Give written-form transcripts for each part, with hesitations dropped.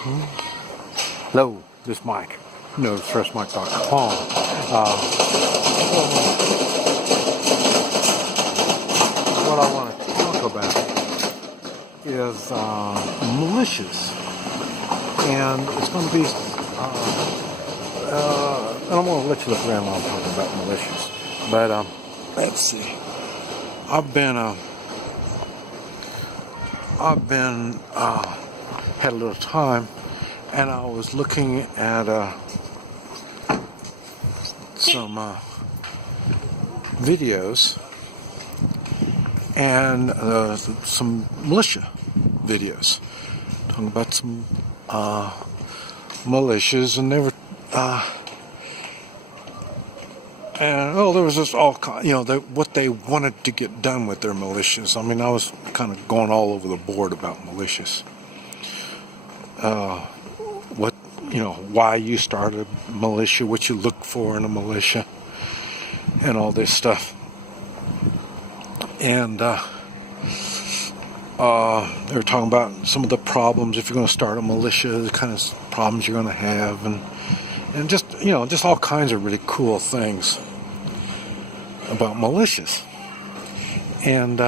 Hello, this Mike. NoStressMike.com. What I want to talk about is militias, and it's going to be. And I'm going to let you look around while I'm talking about militias. But let's see. I've been had a little time, and I was looking at some videos and some militia videos, talking about some militias, and they were there was just all what they wanted to get done with their militias. I mean, I was kind of going all over the board about militias. Why you started a militia, what you look for in a militia, and all this stuff. And they were talking about some of the problems if you're going to start a militia, the kind of problems you're going to have, and just all kinds of really cool things about militias. And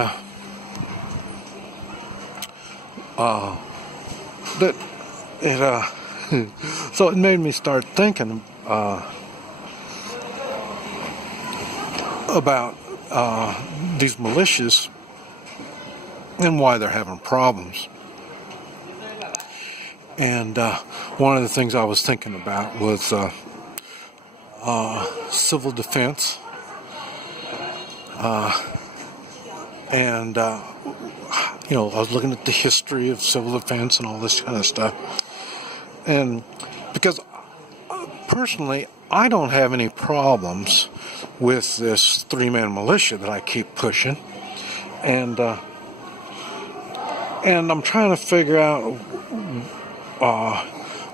so it made me start thinking about these militias and why they're having problems. And one of the things I was thinking about was civil defense, and I was looking at the history of civil defense and all this kind of stuff. And because personally, I don't have any problems with this three-man militia that I keep pushing, and I'm trying to figure out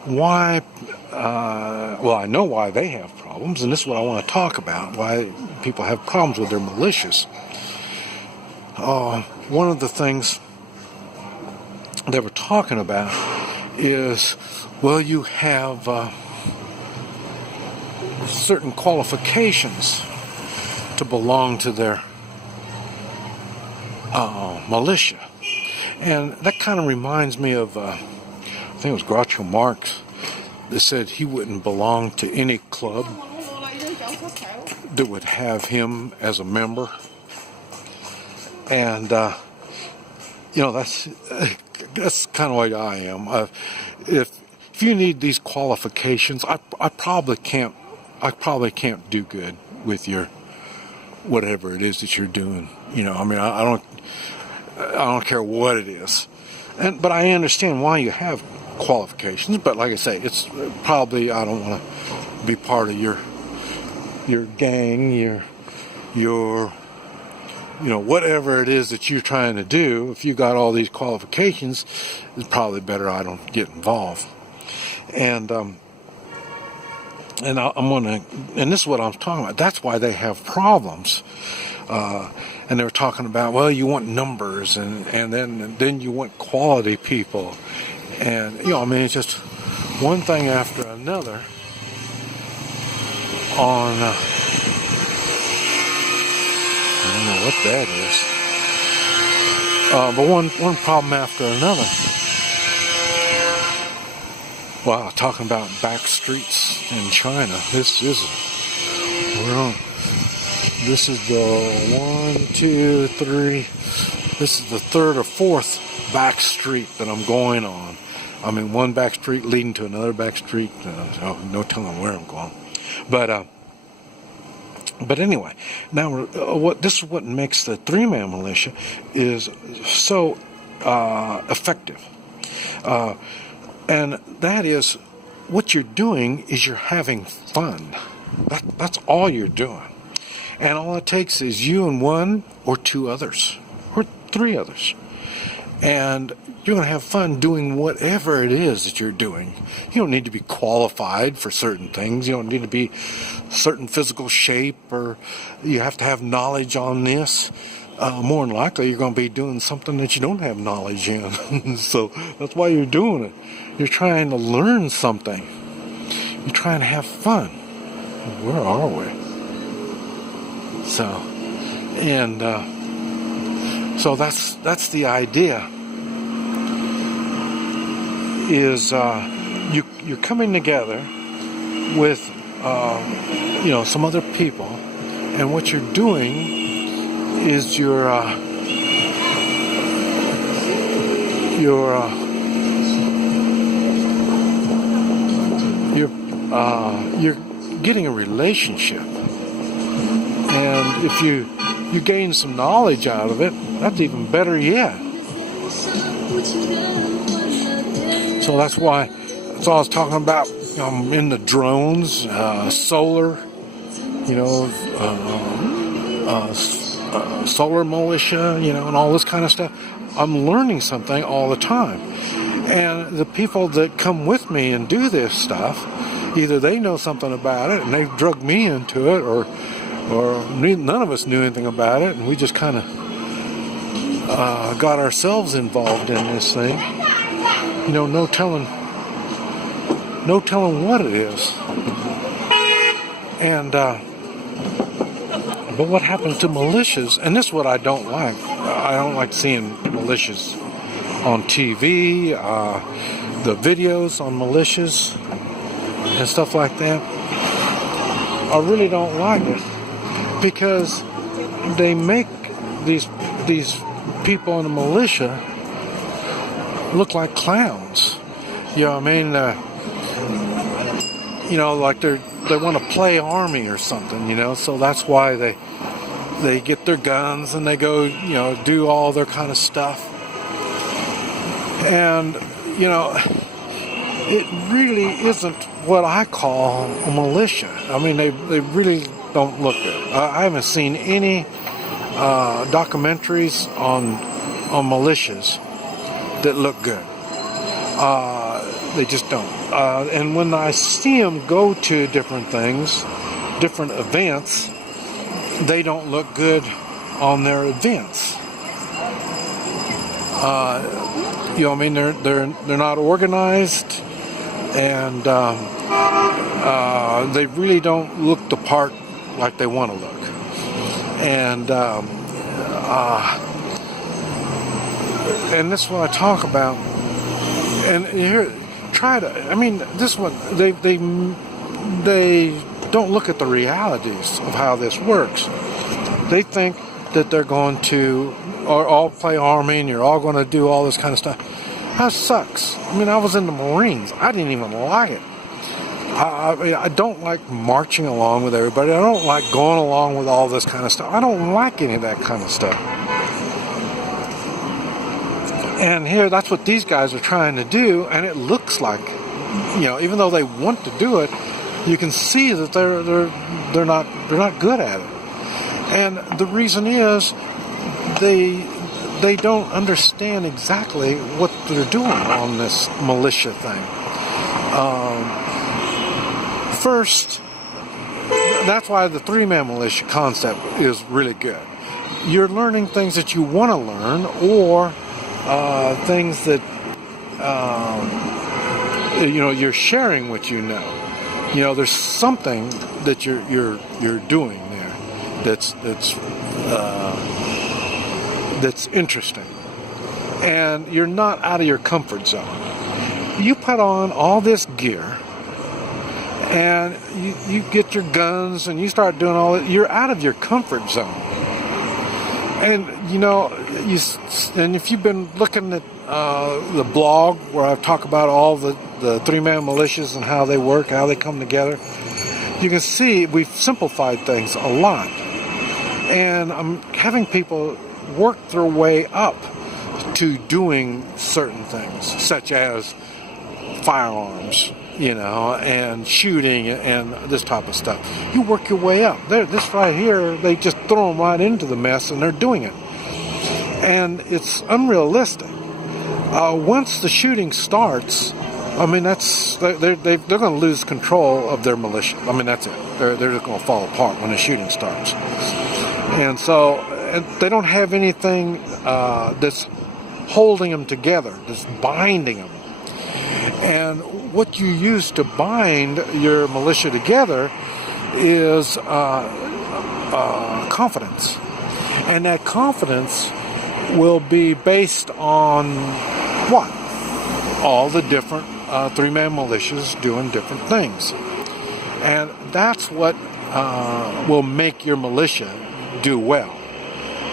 why. I know why they have problems, and this is what I want to talk about: why people have problems with their militias. One of the things they were talking about is, well, you have certain qualifications to belong to their militia. And that kind of reminds me of, I think it was Groucho Marx, that said he wouldn't belong to any club that would have him as a member. And, that's kind of what I am. If you need these qualifications, I probably can't do good with your whatever it is that you're doing. I don't care what it is, but I understand why you have qualifications. But like I say, it's probably, I don't want to be part of your gang, your whatever it is that you're trying to do. If you got all these qualifications, it's probably better I don't get involved. And I'm gonna, and this is what I'm talking about. That's why they have problems. And they were talking about, well, you want numbers, and then you want quality people, and it's just one thing after another on. I don't know what that is. But one problem after another. Wow, talking about back streets in China. This is the 1, 2, 3. This is the third or fourth back street that I'm going on. I mean, one back street leading to another back street. No telling where I'm going. But anyway, now this is what makes the three-man militia is so effective, and that is what you're doing is you're having fun. That's all you're doing, and all it takes is you and one or two others or three others, and you're going to have fun doing whatever it is that you're doing. You don't need to be qualified for certain things. You don't need to be certain physical shape, or you have to have knowledge on this. More than likely, you're going to be doing something that you don't have knowledge in. So that's why you're doing it. You're trying to learn something. You're trying to have fun. Where are we? So that's the idea. Is you're coming together with some other people, and what you're doing is you're getting a relationship, and if you gain some knowledge out of it, that's even better yet. So that's why I was talking about in the drones, solar, solar militia, and all this kind of stuff. I'm learning something all the time. And the people that come with me and do this stuff, either they know something about it and they've drugged me into it, or none of us knew anything about it, and we just kind of got ourselves involved in this thing. No telling what it is. And but what happens to militias, and this is what I don't like. I don't like seeing militias on TV, the videos on militias and stuff like that. I really don't like it, because they make these people in the militia look like clowns. Like they want to play army or something, so that's why they get their guns and they go, do all their kind of stuff. And, it really isn't what I call a militia. I mean, they really don't look good. I haven't seen any documentaries on militias that look good. They just don't. And when I see them go to different things, different events, they don't look good on their events. They're not organized, and they really don't look the part like they want to look. And this is what I talk about. And here, this one, they don't look at the realities of how this works. They think that they're going to all play army and you're all going to do all this kind of stuff. That sucks. I was in the Marines. I didn't even like it. I don't like marching along with everybody. I don't like going along with all this kind of stuff. I don't like any of that kind of stuff. And here, that's what these guys are trying to do, and it looks like, even though they want to do it, you can see that they're not good at it. And the reason is they don't understand exactly what they're doing on this militia thing. First, that's why the three-man militia concept is really good. You're learning things that you want to learn, or things that you're sharing what you know. There's something that you're doing there that's interesting, and you're not out of your comfort zone. You put on all this gear, and you get your guns, and you start doing all that. You're out of your comfort zone. And and if you've been looking at the blog where I talk about all the three-man militias and how they work, how they come together, you can see we've simplified things a lot. And I'm having people work their way up to doing certain things, such as firearms, and shooting and this type of stuff. You work your way up. This right here, they just throw them right into the mess, and they're doing it. And it's unrealistic. Once the shooting starts, they're going to lose control of their militia. That's it. They're just going to fall apart when the shooting starts. And so they don't have anything that's holding them together, that's binding them. And what you use to bind your militia together is confidence. And that confidence will be based on what? All the different three-man militias doing different things. And that's what will make your militia do well.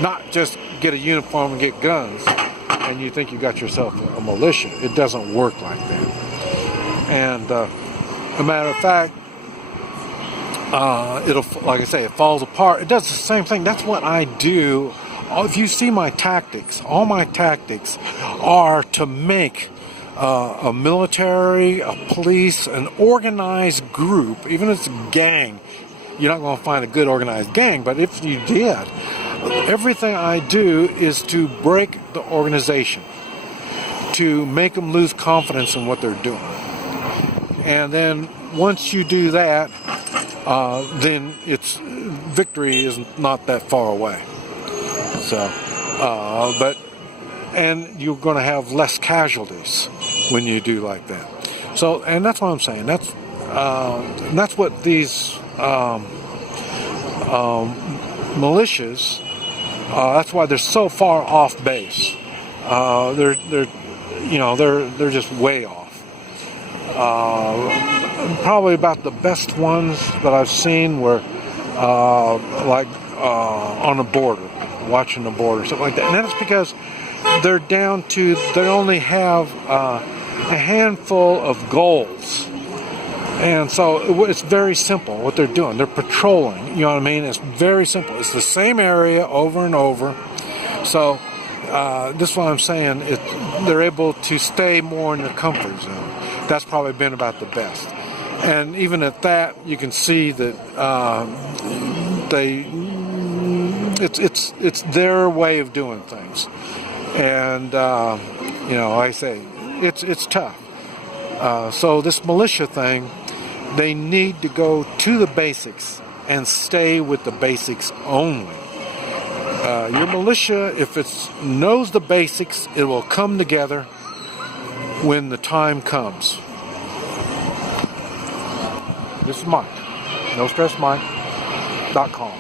Not just get a uniform and get guns and you think you got yourself a militia. It doesn't work like that. And a matter of fact, it'll, like I say, it falls apart. It does the same thing. That's what I do. If you see my tactics, all my tactics are to make a military, a police, an organized group, even if it's a gang. You're not going to find a good organized gang, but if you did, everything I do is to break the organization, to make them lose confidence in what they're doing. And then once you do that, then it's victory is not that far away. So, and you're going to have less casualties when you do like that. So, and that's what I'm saying. That's what these militias. That's why they're so far off base. They're just way off. Probably about the best ones that I've seen were on the border, watching the border, something like that. And that's because they're down to, they only have a handful of goals. And so it's very simple what they're doing. They're patrolling, you know what I mean? It's very simple. It's the same area over and over. So this is what I'm saying. They're able to stay more in their comfort zone. That's probably been about the best. And even at that, you can see that it's their way of doing things. And like I say, it's tough. So this militia thing, they need to go to the basics and stay with the basics only. Your militia, if it knows the basics, it will come together when the time comes. This is Mike. NoStressMike.com.